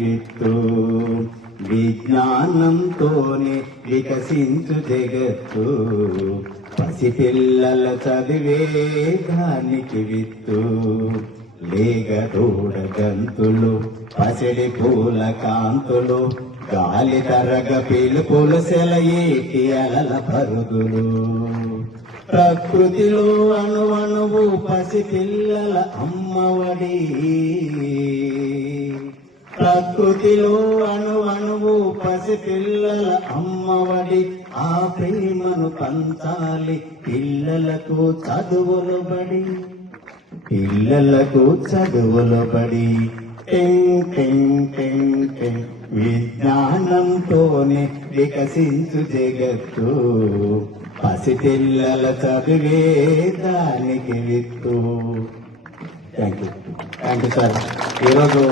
విత్తు విజ్ఞానంతోనే వికసించు జగత్తు పసిపిల్లల చదివే దానికి విత్తు లేగదూడ గంతులు పసిడి పూల కాంతులు గాలి తరగ పిలుపులు సెలయేటి అలల పరుగులు ప్రకృతిలో అణువణువు పసిపిల్లల అమ్మఒడి ప్రకృతిలో అణువణువు పసిపిల్లల అమ్మఒడి ఆ ప్రేమను పంచాలి పిల్లలకు చదువులు బడి పిల్లలకు చదువులు బడి టింగ్ టింగ్ టింగ్ టింగ్ విజ్ఞానంతోనే వికసించు జగత్తు పసిపిల్లల చదివే దానికి విత్తు. Thank you sir. ఈరోజు